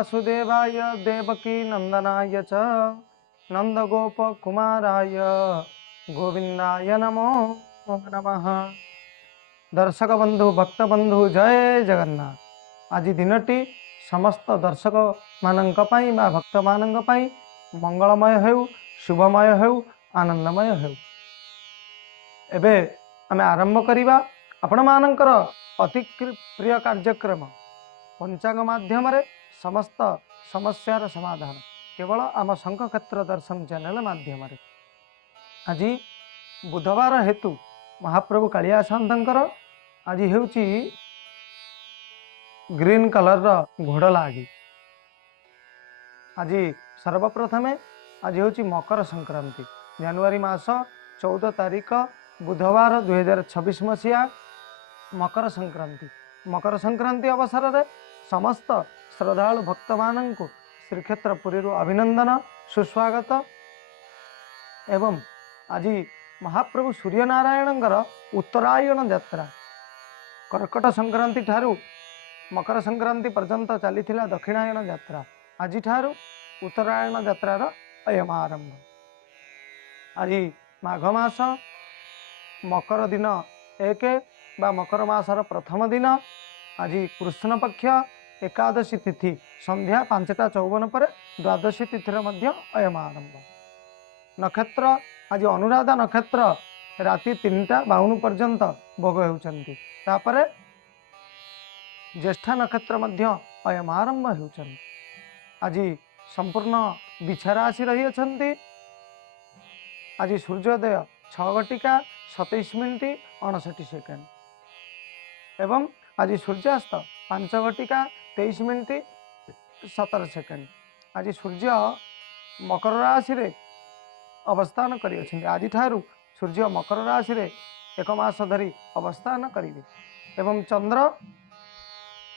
वासुदेवाय देवकी नंदनाय च नंदगोपकुमाराय गोविंदाय नमो नमः। दर्शक बंधु भक्त बंधु जय जगन्नाथ। आज दिनटी समस्त दर्शक मानंक पई बा भक्त मानंक पई मंगलमय हेउ, शुभमय हेउ, आनंदमय हेउ। एबे आमे आरंभ करिबा आपण मानंकर अति प्रिय कार्यक्रम पंचांग माध्यम रे समस्त समस्यार समाधान केवल आम शंख क्षेत्र दर्शन चैनल माध्यम रे। आज बुधवार हेतु महाप्रभु कालिया साधंकर आज हेउची ग्रीन कलर घोड़ लागी। आज सर्वप्रथमे आज हेउची मकर संक्रांति जनवरी मास 14 तारिख बुधवार 2026 मसीहा मकर संक्रांति। मकर संक्रांति अवसर में समस्त श्रद्धालु भक्त मान श्रीक्षेत्र पुरी अभिनंदन सुस्वागत। एवं आज महाप्रभु सूर्यनारायण उत्तरायण यात्रा कर्कट संक्रांति ठारू मकर संक्रांति पर्यंत चली दक्षिणायन यात्रा आज ठारू उत्तरायण यात्रार अयम आरंभ। आज माघ मास मकर दिन 1 बा मकर मासर प्रथम दिन आज कृष्ण पक्ष एकादशी तिथि संध्या 5:54 पर द्वादशी तिथि मध्य अयम आरंभ। नक्षत्र आज अनुराधा नक्षत्र राति 3:52 पर्यंत भोग होउचंती। तापरे ज्येष्ठा नक्षत्र मध्य अयम आरंभ होउचंती। आज संपूर्ण बिछा राशि रही अछंती। आज सूर्योदय 6:27 एवं आज सूर्यास्त 5:23 आज सूर्य मकर राशि रे अवस्थान करियछन्ति। आज ठारू सूर्य मकर राशि रे 1 मास धरी अवस्थान करिवे एवं चंद्र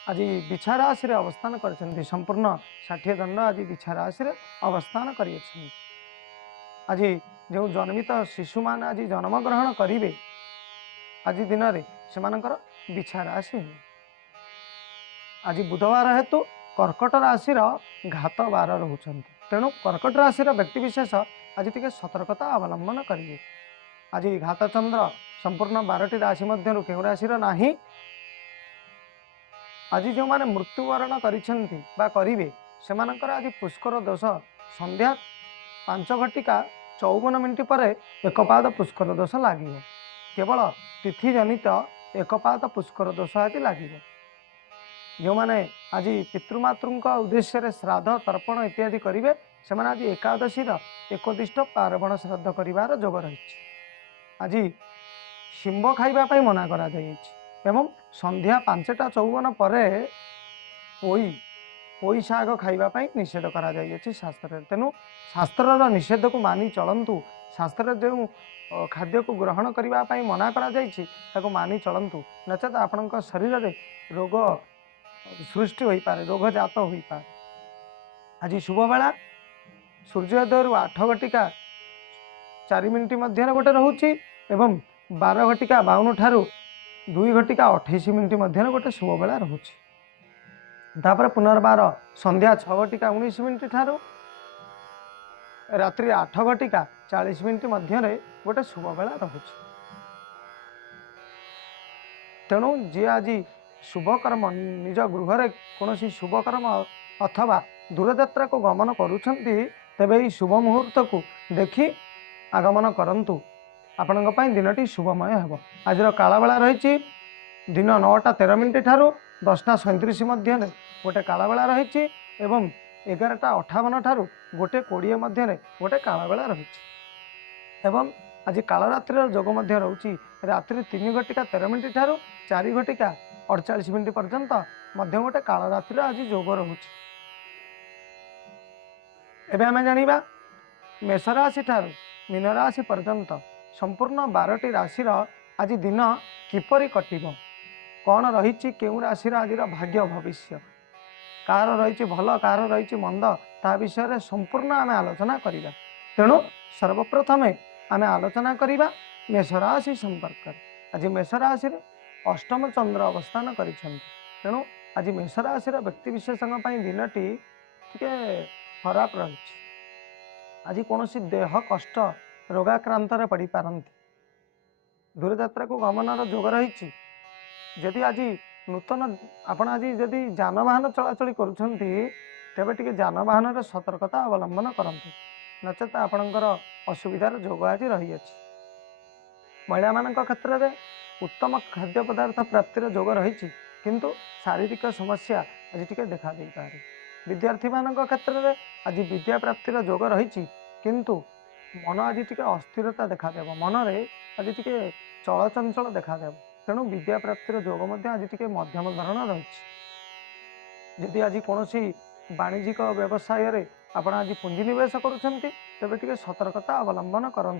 आज बिछा राशि रे अवस्थान करछन्ति। संपूर्ण 60 दंड आज बिछा राशि रे अवस्थान करियछन्ति। आज जो जन्मित शिशु मान आज जन्म ग्रहण करिवे आज दिन रे सेमानकर बिछा राशि है। आज बुधवार हेतु कर्कट राशि घात बार रोचंती। तेणु कर्कट राशि व्यक्ति विशेष आज टिके सतर्कता अवलंबन करेंगे। आज घात चंद्र संपूर्ण 12टी राशि मध्य केउ राशि नाही। आज जो माने मृत्युवरण करेंगे सेमानकर आज पुष्कर दोष संध्या 5:54 पर एकपाद पुष्कर दोष लगे। केवल तिथि जनित एकपाद पुष्कर दोष आज लगे। जो माने आज पितृमातृ उद्देश्य श्राद्ध तर्पण इत्यादि करेंगे से आज एकादशी एकदिष्ट पार्वण श्राद्ध कर जोग रही। आज शिंब खाइबा मना करा एवं संध्या 5:54 पर पोई शाग खाइबा निषेध करा शास्त्र। तेणु शास्त्र निषेध को मानि चलतु। शास्त्र जो खाद्य को ग्रहण करने मना करा मानि चलतु नचेत आपण शरीर में रोग सृष्टि हो पारे, रोग जात हो पारे। आज शुभ बेला सूर्योदय 8:04 मध्य गोटे रोचे एवं 12:52 ठारू 2:28 मध्य गोटे शुभ बेला रोचे। तापर पुनर्बार संध्या 6:19 ठारू रात्रि 8:40 मध्य गोटे शुभ बेला रोचे। तेणु जी आज शुभ कर्म निज गृह रे कौन शुभ कर्म अथवा दूरयात्रा को गमन करुछंती तेबे ही शुभ मुहूर्त को देखी आगमन करंतु। आपण दिनटी शुभमय हेब। आज काला बेला रही दिन 9:13 ठारू 10:37 मध्य गोटे काला बेला रही एवं 11:58 ठारू 1:20 मध्य गोटे काला बेला रही एवं आज कालरात्रि जोग मध्य रोची रात्रि 3:13 ठारू 4:48 पर्यंत मध्य गोटे कालरात्रि आज जोग रोची। एबे आमे जानिबा मेष राशि ठारू मीन राशि पर्यंत संपूर्ण 12टी राशि आज दिन किपरि कटिब, कौन रही केउ राशि आज भाग्य भविष्य, कार रही भल कार रही मंद ता विषय संपूर्ण आमे आलोचना करिबा। तेणु सर्वप्रथमे आमे आलोचना करिबा मेष राशि संपर्क। आज मेष राशि अष्टम चंद्र अवस्थान करिसेंति। तेणु आज मेष राशि व्यक्ति विशेषों दिनटी टिके खराब रही। आज कौन देह कष्ट रोगाक्रांत पड़ पारती। दूर यात्रा को गमनार जोग रही। जदि आज नूतन आपण आज जदि जानवाहन चलाचल करें जानवाहन सतर्कता अवलंबन करते नचेत आपणकर असुविधार जोग आज रही। महिला मान क्षेत्र में उत्तम खाद्य पदार्थ प्राप्तिर जोग रही किंतु शारीरिक समस्या आज टी देखा दे पारे। विद्यार्थी मान क्षेत्र में आज विद्या प्राप्तिर जोग रही किंतु मन आज टी अस्थिरता देखादेव मन में आज टी चलचंचल देखादेव तेणु विद्या प्राप्तिर जोग आज टी मध्यम धरण रही। जदि आज कौन वाणिज्यिक व्यवसाय रे आपण आज पुंजी निवेश करुँच तेरे टे सतर्कता अवलंबन करूँ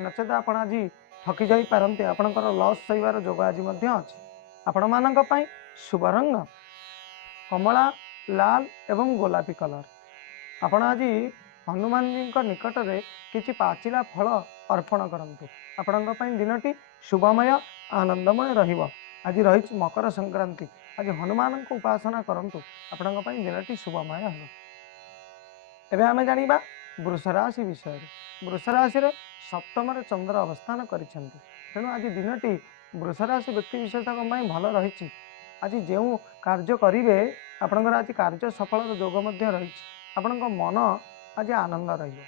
नचेत आप आज ठकी जाई पारते आपणकर लॉस सहीबार जोग आज अच्छी। आपण मान शुभ रंग कमला लाल एवं गोलापी कलर। आपण आज हनुमान जी निकट में किसी पाचिला फल अर्पण करूँ आपण दिनटी शुभमय आनंदमय रहिबो। आज रही मकर संक्रांति आज हनुमान को उपासना करूँ आपण दिनटी शुभमय हो। एबे आमे जानिबा वृष राशि विषय। वृष राशि रे सप्तम चंद्र अवस्थान करिसेंती तेणु आज दिनटी वृष राशि व्यक्ति विशेष भल रही। आज जो कार्य करेंगे आपणकर आज कार्य सफल जोग रही आपण मन आज आनंद रही।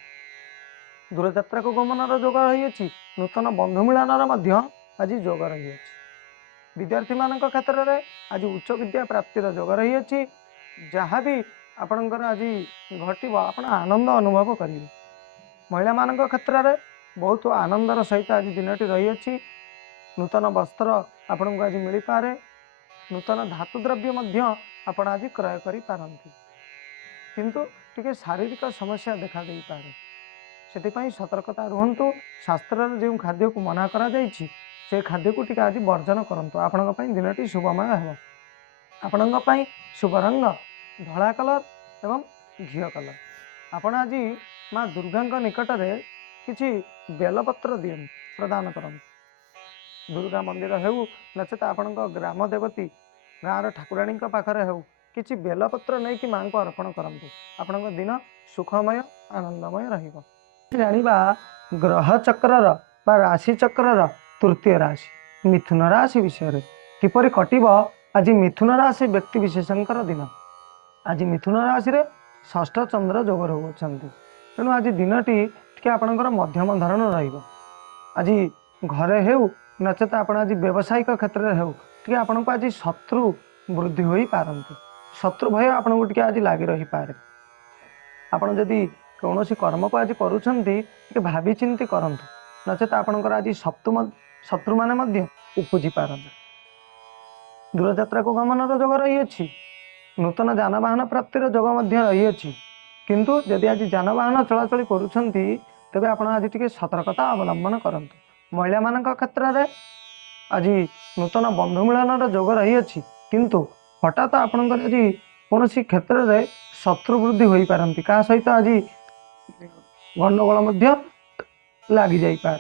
दूरयात्रा को गमनर जोग रही। नूतन बंधु मिलनर आज जोग रही। विद्यार्थी मान क्षेत्र में आज उच्च विद्या प्राप्तिर जोग रही। जहाँ भी आपणकर आज घटव आप आनंद अनुभव करेंगे। महिला मान क्षेत्र में बहुत आनंदर सहित आज दिनटी रही। नूतन वस्त्र आपण को आज मिल पारे। नूतन धातु द्रव्य आपण आज क्रय करि पारंती किंतु टिके शारीरिक समस्या देखा दे पारे से सतर्कता रुहतु। शास्त्र जो खाद्य को मना करा जायछि से खाद्य को टिके आज वर्जन करंतु आपण दिनटी शुभमय हो। आपण शुभ रंग धला कलर एवं घीय कलर। आपण आज माँ दुर्गा निकट में किसी बेलपत्र दियं प्रदान करंतु। दुर्गा मंदिर हो नचेत आपण ग्राम देवती गाँव ठाकुराणी पाखरे हो किसी बेलपत्र नहीं कि माँ को अर्पण करंतु आपण दिन सुखमय आनंदमय रहिबो। जानिबा ग्रह चक्रर बा राशि चक्रर तृतीय राशि मिथुन राशि विषय किपरि कटिब। आज मिथुन राशि व्यक्ति विशेषकर दिन आज मिथुन राशि रे षष्ठ चंद्र जोग रोचंती तेणु आज दिनटी टिके आपणकर मध्यम धरण रहिबो। आज घरे हेउ नचेत आपण आज व्यावसायिक क्षेत्र में हो टे आपण को आज शत्रु वृद्धि हो पारती। शत्रु भय आपण को टे आज लगी रही पारे। आपण जदि कौन कर्म को आज करुँचे भावी चिंती करंतु नचेत आपणकर आज शत्रु माने उपजी पारते। दूरयात्रा को गमनर जोग रही। नूतन जानवाहन प्राप्तिर जोग रही किंतु जदि आज जानवाहन चलाचल करुँचे तेबे आपण आज टिके सतर्कता अवलंबन करंतु। महिला मान क्षेत्र में आज नूतन बंधु मिलनर जोग रही किंतु हठात आपणकर आज कौन क्षेत्र में शत्रु वृद्धि हो पारती क्या सहित आज गंडगोल लगी जापे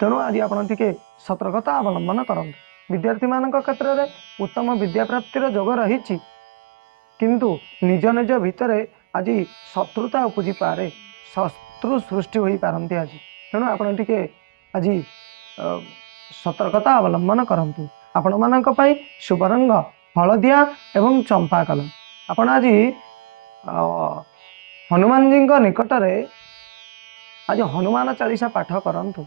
तेणु आज आपण टिके सतर्कता अवलंबन करंतु। विद्यार्थी मान क्षेत्र में उत्तम विद्या प्राप्तिर जोग रही किंतु निज निज भितर आज शत्रुता उपजी पारे शत्रु सृष्टि हो पारती आज तेणु आपण टिके आज सतर्कता अवलंबन करंतु। आपण मानक पई शुभ रंग हलदिया एवं चंपा कलर। आपण आज हनुमान जी निकट में आज हनुमान चालीसा पाठ करंतु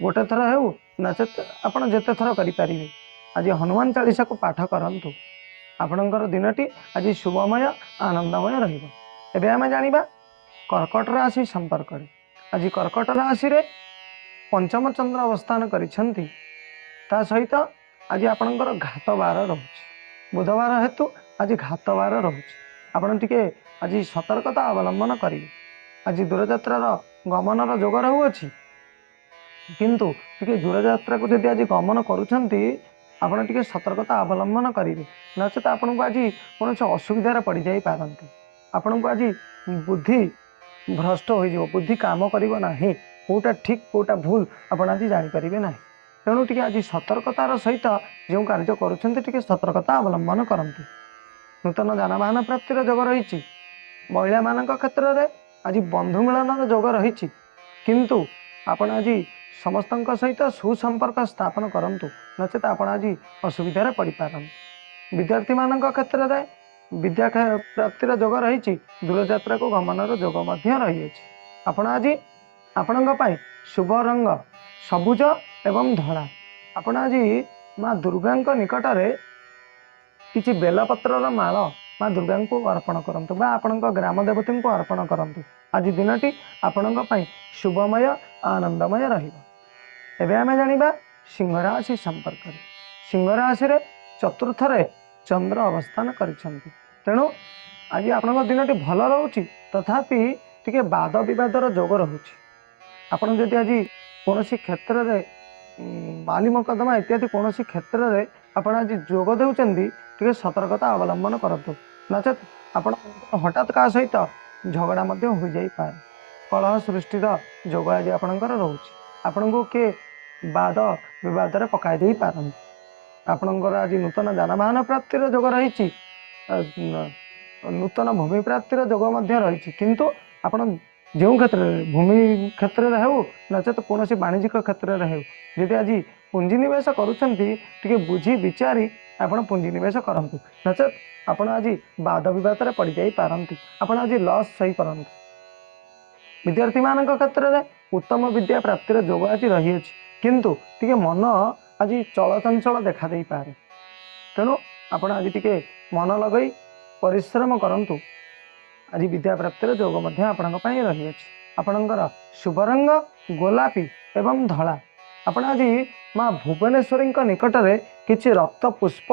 गोटे थर हो नचेत आपण जेते थर करें आज हनुमान चालीसा को पाठ करंतु आपणकर दिनटी आज शुभमय आनंदमय रहिबो। एबे आमे जानिबा कर्कट राशि संपर्क रे। आज कर्कट राशि रे पंचम चंद्र अवस्थान करिसेंती ता सहित आज आपणकर घात बार रहुछि बुधवार हेतु आज घात बार रहुछि आपण टिके आज सतर्कता अवलंबन करिवे। आज दूरयात्रार गमनर जोग रहुअछि किंतु टिके दूरयात्रा को जदि आज गमन करुछंती आपण टिके सतर्कता अवलंबन करिवे नचेत आपण को आज कौन असुविधार पड़ जाई पारंती। आपण को आज बुद्धि भ्रष्ट हो जाइबो बुद्धि काम करिवो नाही कोटा ठीक कोटा भूल आपण आज जानि परिबे नाही तेणु टिके आज सतर्कतार सहित जो कार्य करुछंती टिके सतर्कता अवलंबन करंतु। नूतन जानवाहन प्राप्तिर जोग रही। महिला मान क्षेत्र में आज बंधु मिलन जोग रही। किंतु आपण आज समस्त सहित सुसंपर्क स्थापन करंतु नचेत आपण आज असुविधा पड़ पारन। विद्यार्थी मान क्षेत्र में विद्या प्राप्तिर जोग रही। दूरयात्रा को गमनर जोग रही। आपण आज आपण शुभ रंग सबुज एवं धला। आपण आज माँ दुर्गा निकट में किसी बेलपत्र माल माँ दुर्गा को अर्पण करंतु बा आपण ग्राम देवती को अर्पण करंतु। आज दिनटी आपण शुभमय आनंदमय रहिबो। आमे जानिबा सिंह राशि संपर्क। सिंह राशि रे चतुर्थ रे चंद्र अवस्थान करिसेंती। तेणु आज आपण दिनटी भल रोची, तथापि टिके वाद विवादर जोग रोचे। आपण जदि आज कौन क्षेत्र में माली मकदमा इत्यादि कौन क्षेत्र में आपण आज जोग देउचंदी टिके सतर्कता अवलंबन करतु नचेत आपण हठात का सहित झगड़ा मध्य हो जाई पाए। कलह सृष्टिर जोग आज आपणकर रोचे। आपण को किए वाद विवाद रे पकाई दे पारन। आपणकर आज नूतन जानवाहन प्राप्तिर जोग रही। नूतन भूमि प्राप्तिर जोग रही। किंतु आपण जो क्षेत्र में भूमि क्षेत्र में हो नचेत कौन वाणिज्यिक क्षेत्र में हो जदि आज पुंजीनिवेश करुँचे बुझी विचारी आपण पुंजीनिवेश करंतु नचेत आपण आज वाद विवाद रे पड़ जाई पारंती। आपण आज लॉस सही पारंती। विद्यार्थी मान क्षेत्र में उत्तम विद्या प्राप्तिर जोग आज रही। किंतु टिके मन आज चलचंचल देखा दे पारे। तेणु आपण आज टिके मन लगई परिश्रम करंतु। आज विद्या प्राप्तिर जोग आपण रही। आपणकर शुभ रंग गोलापी एवं धला। आपण आज माँ भुवनेश्वरी निकट में किसी रक्त पुष्प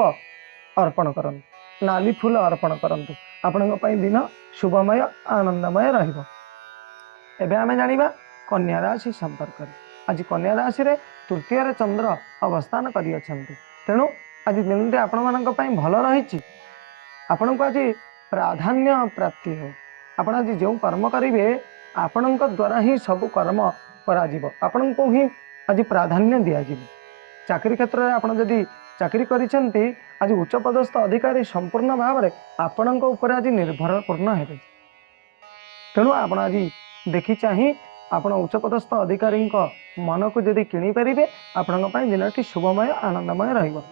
अर्पण करंतु, नाली फूल अर्पण करंतु। आपण दिन शुभमय आनंदमय रहिबो। एबे आमे जानिबा कन्या राशि संपर्क। आज कन्या राशि रे तृतीय रे चंद्र अवस्थान करि अछंती। तेणु आज दिनटी आपण मानक पई भल रही। आपण को आज प्राधान्य प्राप्ति हो। आपण आज जो कर्म करेंगे आपण द्वारा ही सब कर्म करा आपण को ही आज प्राधान्य दिया। चाकरी क्षेत्र में आपण जदि चाकरी करिसेंती आज उच्च पदस्थ अधिकारी संपूर्ण भाव में आपण ऊपर आज निर्भरपूर्ण हेबे। तेणु आपण आज देखि चाही आपण उच्च पदस्थ अधिकारी मन को जदि किणी पारे आपण दिनटी शुभमय आनंदमय रहिबो।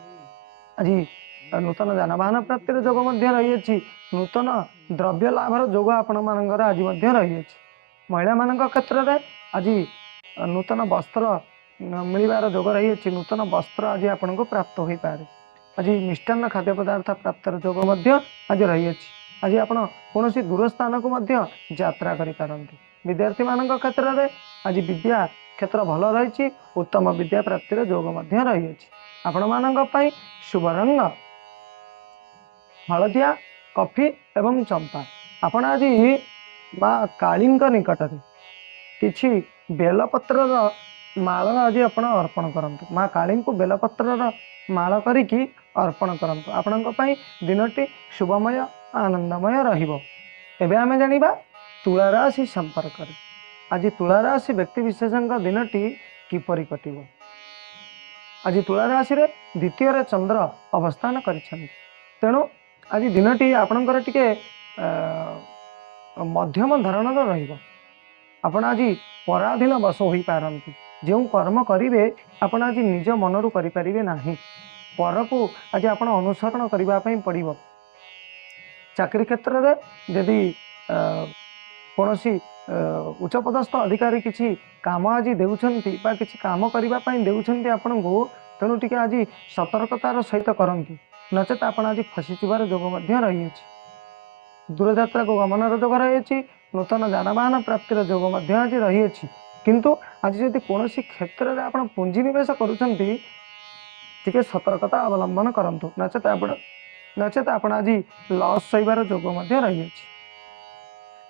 आज नूतन जानवाहन प्राप्तिर जोग रही। नूतन द्रव्य लाभर जोग आपण मानकर आज रही। महिला मान क्षेत्र में आज नूतन वस्त्र मिलबार जोग रही। नूतन वस्त्र आज आपण को प्राप्त हो पारे। आज मिष्टान्न खाद्य पदार्थ प्राप्तर जोग आज रही। आज आपण कौन दूर स्थान को यात्रा करें। विद्यार्थी मान क्षेत्र में आज विद्या क्षेत्र भल रही। उत्तम विद्या प्राप्तिर जोग रही। आपण मान शुभ रंग हलदिया कॉफी एवं चंपा। आपण आज माँ काली निकट में किछि बेलपत्र माल आज आपण अर्पण करंतु। माँ काली को बेलपत्र माल करिकी अर्पण करंतु। आपण दिनटी शुभमय आनंदमय रहिबो। एबे आमे जानिबा तुला राशि संपर्क। आज तुला राशि व्यक्ति विशेष दिनटी किपरि कटिबो। आज तुला राशि रे द्वितीय रे चंद्र अवस्थान करिसेंती। तेणु आज दिनटी आपणकर टिके मध्यम धरणर रहिबो। आपण आज पराधीन बस हो पारंती। जो कर्म करिवे आपण आज निज मनरू करि परिबे नाही। पर को आज आपण अनुसरण करिबा पई पड़िबो। चाकरी क्षेत्र में यदि कौनसी उच्च पदस्थ अधिकारी किसी काम आज देउछंती बा किसी काम करिबा पई देउछंती आपण को तेणु टिके आज सतर्कतार सहित करंतु नचेत आपण आज फसीबार जोग रही। दूरयात्रा को गमनर जोग रही। नूतन जानवाहन प्राप्तिर जोग आज रही। किंतु आज जदि कौन क्षेत्र में आप पुंजीनिवेश करुँचे टिके सतर्कता अवलंबन करंतु नचेत आपण आज लॉस सहीबार जोग रही।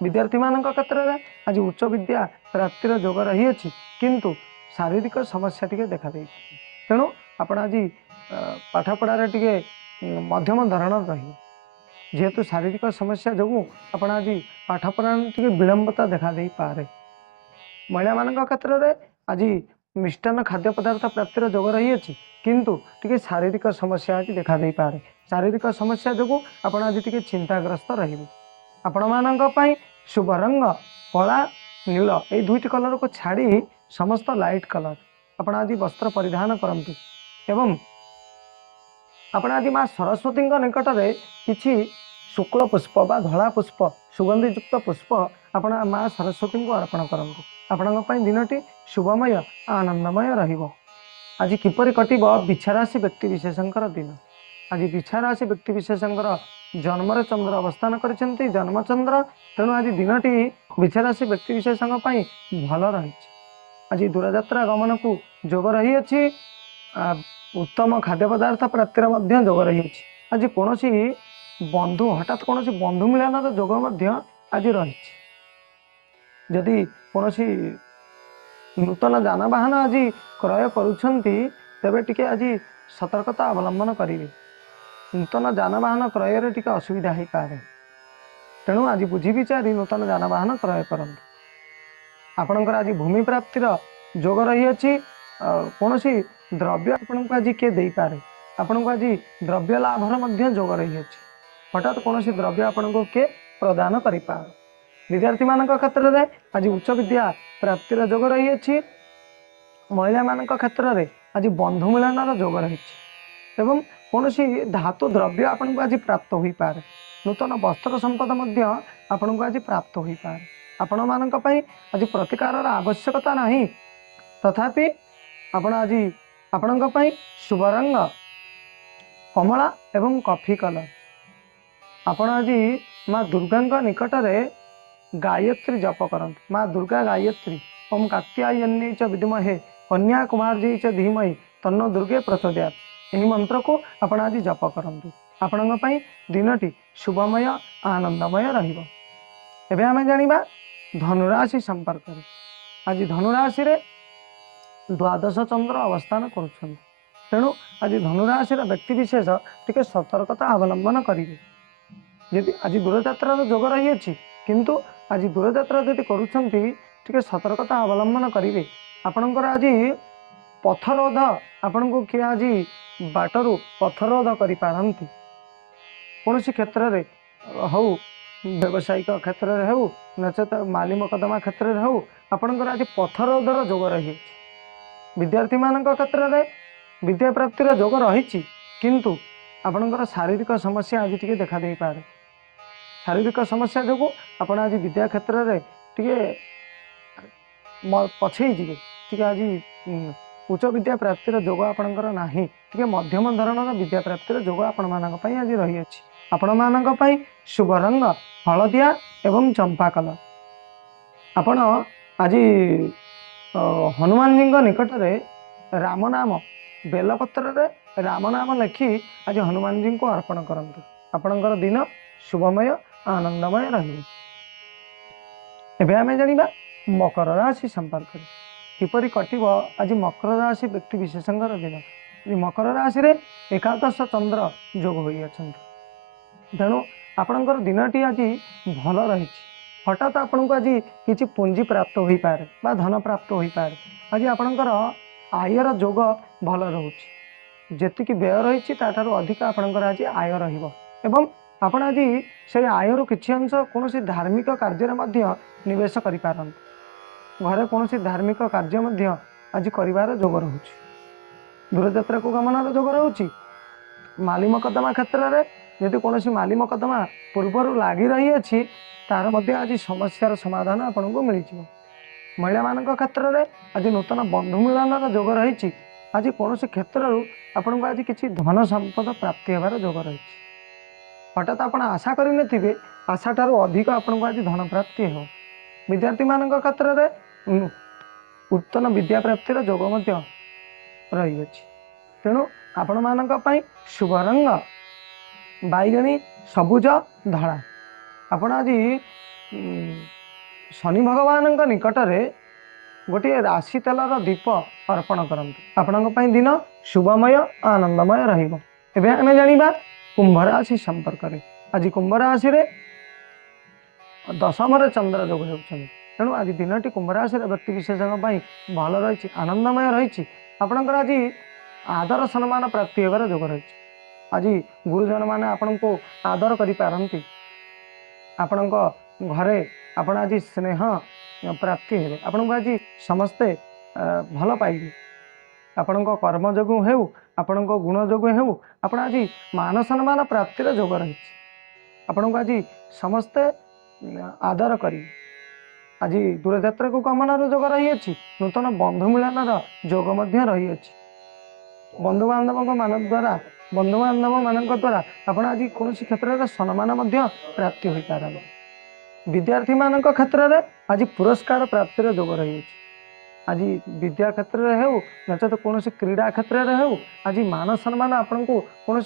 विद्यार्थी मान क्षेत्र में आज उच्च विद्या प्राप्तिर जोग रही। किंतु शारीरिक समस्या टिके देखा दे। तेणु आपण आज पाठपढ़ार टिके मध्यम धरण रही। जेहेतु शारीरिक समस्या जो आपण आज पाठपढ़ा टिके विलंबता देखा दे पारे। महिला मान क्षेत्र में आज मिष्टान्न खाद्य पदार्थ प्राप्तिर जोग रही। किंतु टिके शारीरिक समस्या आज देखा दे पारे। शारीरिक समस्या जो आपण आज टी चिंताग्रस्त रे। आपण मानी शुभ रंग कला नील ये दुईट कलर को छाड़ी समस्त लाइट कलर आपण आज वस्त्र परिधान करंतु एवं आपण आज माँ सरस्वती निकट में किसी शुक्ल पुष्प बा धला पुष्प सुगंधीयुक्त पुष्प आपण माँ सरस्वती को अर्पण करंतु आपण दिनटी शुभमय आनंदमय रहिबो। आज किपरि कटिब बिछाराशि व्यक्ति विशेषकर दिन। आज बिछाराशि व्यक्ति विशेषकर जन्म चंद्र अवस्थान करछन्ति जन्मचंद्र तेणु आज दिनटी बिछाराशि व्यक्ति विशेषों भल रही। आज दूरयात्रा गमन को जोग रही अछि। उत्तम खाद्य पदार्थ प्राप्तिर जोग रही अछि। आज कौन बंधु हठात कौन बंधु मिलन जोग आज रही। जदि कौन नूतन जानवाहन आज क्रय करुछन्ति तेबे टिके आज सतर्कता अवलंबन करेंगे। नूतन जानवाहन क्रय टिके असुविधा हो पाए तेणु आज बुझी विचारी नूतन जानवाहन क्रय करंतु। आपणकर आज भूमि प्राप्तिर जोग रही अछि। कौन द्रव्य आपण को आज किए दे पारे आपण को आज द्रव्य लाभर जोग रही अछि। हठात कौन द्रव्य आपण को किए प्रदान करि पारे। विद्यार्थी मान क्षेत्र में आज उच्च विद्या प्राप्तिर जोग रही अछि। महिला मान क्षेत्र में आज बंधु मिलन जोग रही एवं कौन धातु द्रव्य आपण को आज प्राप्त हो पारे। नूतन वस्त्र संपद आपण को आज प्राप्त हो पारे। आपण मान आज प्रतिकार आवश्यकता नहीं तथापि आपण आज आपण शुभ रंग कमला एवं कॉफी कलर आपण आज माँ दुर्गा निकट में गायत्री जप करंतु। माँ दुर्गा गायत्री ओम कात्यायन्यै च विद्महे कन्या कुमारी च धीमहि तन्नो दुर्गे प्रचोदयात् यही मंत्र को आपण आज जप करंतु। आपण दिनटी शुभमय आनंदमय रहिबो। एबे आमे जानिबा धनुराशि संपर्क रे। आज धनुराशि रे द्वादश चंद्र अवस्थान करुछन तेणु आज धनुराशि व्यक्ति विशेष टिके सतर्कता अवलंबन करेंगे। यदि आज दूरयात्रार जोग रही अछि किंतु आज दूरयात्रा जदि करुछन्ति टिके सतर्कता अवलंबन करेंगे। आपणकर आज पथरोध आपण को किए आज बाटरू पथरोध करि पारंती। कौन क्षेत्र में हो व्यावसायिक क्षेत्र में हो नचेत माली मकदमा क्षेत्र में हो आपणकर आज पथरोधर जोग रही। विद्यार्थी मान क्षेत्र में विद्या प्राप्तिर जोग रही किंतु आपणकर शारीरिक समस्या आज टी देखा दे पारे। शारीरिक समस्या जो आप आज विद्या क्षेत्र में टे पछे टे आज उच्च विद्या प्राप्तिर जोग आपणकर नाही टे मध्यम धरणर विद्या प्राप्तिर जोग आपण मान आज रही अछि। आपण मान शुभ रंग हलदिया एवं चंपा कलर आपण आज हनुमान जी निकट में राम नाम बेलपत्र राम नाम लिखि आज हनुमान जी को अर्पण करंतु। आपणकर दिन शुभमय आनंदमय रही। एबे आमे जानिबा मकर राशि संपर्क में किपरि कटिब आज मकर राशि व्यक्ति विशेषकर दिन। मकर राशि रे एकादश चंद्र जोग होई अछंती तेणु आपणकर दिनटी आज भल रही। हठात आपण को आज किसी पुंजी प्राप्त हो पारे बा धन प्राप्त हो पारे। आज आपणकर आयर जोग भल रोचे जेतिकी व्यय रही अधिक आपणकर आज आय रहिबो एवं आपण आज से आयर किछि अंश कौन धार्मिक कार्य निवेश करि पारंतु। घरे कौन धार्मिक कार्य आज करिवार जोग रोचे। दूरयात्रा को गमनार जोग रोचे। माली मकदमा क्षेत्र में यदि कौन माली मकदमा पूर्वर लगी रही अछि तार मध्य आज समस्यार समाधान आपन को मिल जाए। महिला मान क्षेत्र में आज नूतन बंधु मिलन जोग रही। आज कौन क्षेत्र आपन को आज किसी धन संपद प्राप्ति होवार जोग रही। हठात आप आशा करें आशा ठार अधिक आपन को आज धन प्राप्ति हो। विद्यार्थी मान क्षेत्र में उत्तम विद्या प्राप्तिर जोग रही अछि। तेणु आपण मान शुभ रंग बैगणी सबुज धड़ा आपण आज शनि भगवान निकट में गोटे राशि तेलर दीप अर्पण करंतु। आपण दिन शुभमय आनंदमय रहिबो। एबे आमे जानिबा कुंभ राशि संपर्क में। आज कुंभ राशि रे दशम चंद्र जोग होउछन तेणु आज दिनटी कुंभ राशि व्यक्ति विशेषों भल रही आनंदमय रही। आपणकर आज आदर सम्मान प्राप्ति होगार जोग रही। आज गुरुजन मैंने आपण को आदर करि आपण घरे आपण आज स्नेह प्राप्ति हे आपण को आज समस्ते भल पाइबे आपण कर्म जोगु हेउ आपण गुण जोगु हेउ आपण आज मान सम्मान प्राप्तिर जोग रही आपण को आज समस्ते आदर करी आज दूरयात्रा को गमन जोग रही नूतन बंधु मिलन जोग रही बंधु बांधव मान द्वारा बंधु बांधव मान द्वारा आपण आज कौन क्षेत्र में सम्मान प्राप्ति हो पार विद्यार्थी मान क्षेत्र में आज पुरस्कार प्राप्तिर जोग रही आज विद्या क्षेत्र में हो नचेत कौन क्रीड़ा क्षेत्र में हो आज मान सम्मान आपण को कौन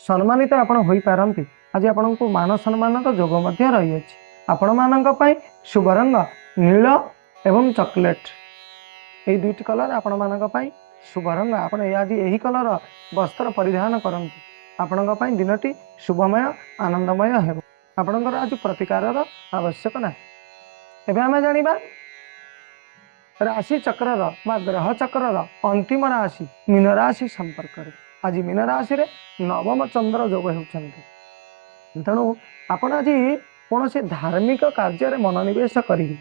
सम्मानित आप हो पारती आज आपण को मान सम्मान जोग रही आपण मान शुभ रंग नील एवं चॉकलेट ये दुईटी कलर आपण मान शुभ रंग आपण आज यही कलर वस्त्र परिधान करंतु आपण दिनटी शुभमय आनंदमय हो आपणकर आज प्रतिकार आवश्यक ना एवं आम जाना राशि चक्र ग्रह चक्र अंतिम राशि मीन राशि संपर्क आज मीन राशि रे नवम चंद्र जोग होती तेणु आपण आज कौन धार्मिक कार्य मनोनिवेश करेंगे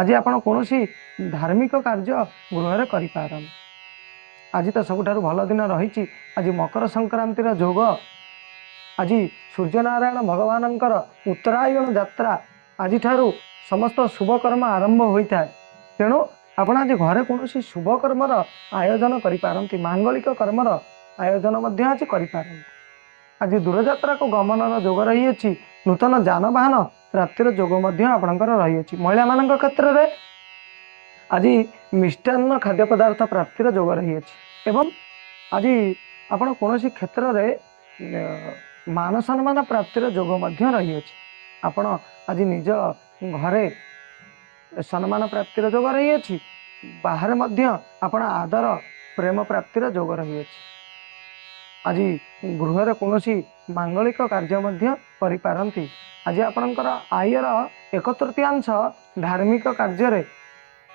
आज आप कौन धार्मिक कार्य गृह कर आज तो सबुठ भल दिन रही आज मकर संक्रांतिर जोग आज सूर्यनारायण भगवान उत्तरायण यात्रा आज ठारू समस्त शुभ कर्म आरंभ होता है तेणु आपण आज घरे कौन शुभ कर्मर आयोजन करि मांगलिक कर्मर आयोजन आज करि आज दूरयात्रा को गमन जोग रही नूतन जानवाहन प्राप्तिर जोग आपणकर रही महिला मान क्षेत्र में आज मिष्टान्न खाद्य पदार्थ प्राप्तिर जोग रही एवं आज आपण कौन क्षेत्र में मान सम्मान प्राप्तिर जोग रही आपण आज निज घरे सम्मान प्राप्तिर जोग रही बाहर आपण आदर प्रेम प्राप्तिर जोग रही आज गृह कौन मांगलिक कार्य करिपारंती आज आपणकर आयर 1/3 धार्मिक कार्य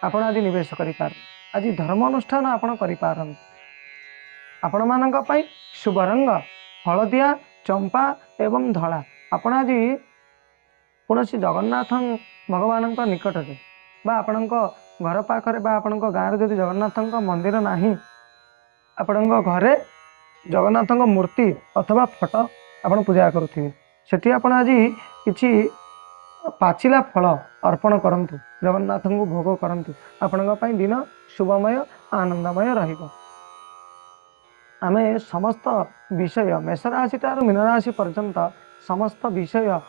आपण आज निवेश करिपार आज धर्म अनुष्ठान आपण करिपारंती आपण मानक पई शुभ रंग हलदिया चंपा एवं धला आपण आज कौन जगन्नाथ भगवान निकट में आपण घर पाखरे आपण गाँव जदि जगन्नाथ मंदिर नाही आपण घरे जगन्नाथ मूर्ति अथवा फोटो आपण पूजा करुथिबे सेठी आपण आज किछि पाचिला फल अर्पण करंतु जगन्नाथ को भोग करंतु आपण दिन शुभमय आनंदमय रहिबो आमे समस्त विषय मेष राशि ठारू मीन राशि पर्यंत समस्त विषय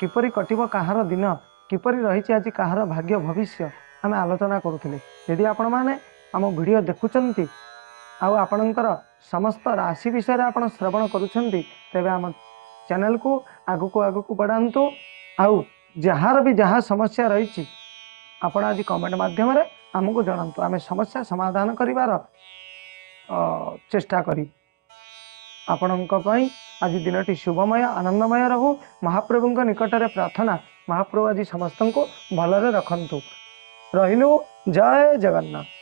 किपरि कटिबो काहार दिन किपरि रही आज काहार भाग्य भविष्य आम आलोचना करुले यदि आपण माने आम वीडियो देखुचंती आपणकर समस्त राशि विषय आपण श्रवण करुछंती तेबे आम चैनल को आगु बढ़ातु आउ जार भी जहाँ समस्या रही आपण आज कमेंट माध्यम आमको जनातु आम समस्या समाधान करिवार चेष्टा करी आपणक पई आज दिनटी शुभमय आनंदमय रहू महाप्रभु निकट में प्रार्थना महाप्रभु आज समस्त को भलरे रखंतु रहिलु जय जगन्नाथ।